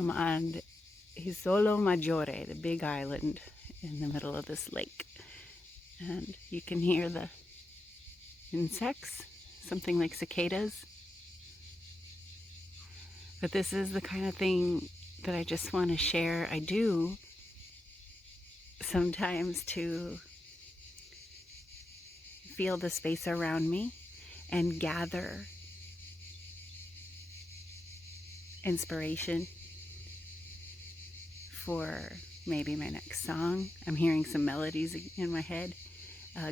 I'm on Isolo Maggiore, the big island in the middle of this lake. And you can hear the insects, something like cicadas. But this is the kind of thing that I just want to share. I do sometimes to feel the space around me and gather inspiration for maybe my next song. I'm hearing some melodies in my head.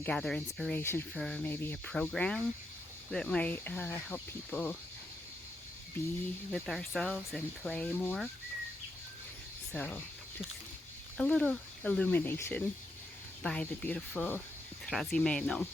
Gather inspiration for maybe a program that might help people be with ourselves and play more. So just a little illumination by the beautiful Trasimeno.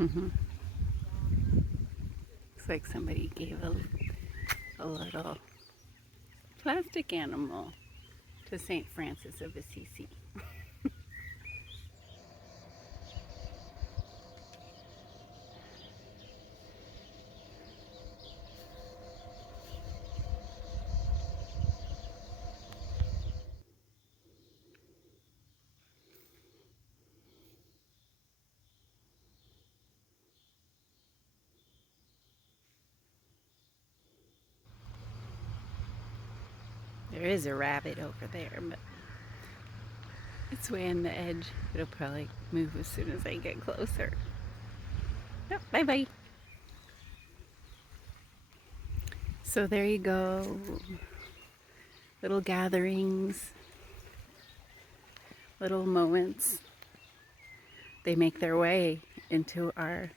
Mm-hmm. Looks like somebody gave a little plastic animal to St. Francis of Assisi. There is a rabbit over there, but it's way on the edge. It'll probably move as soon as I get closer. Oh, bye bye. So there you go. Little gatherings, little moments. They make their way into our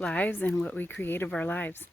lives and what we create of our lives.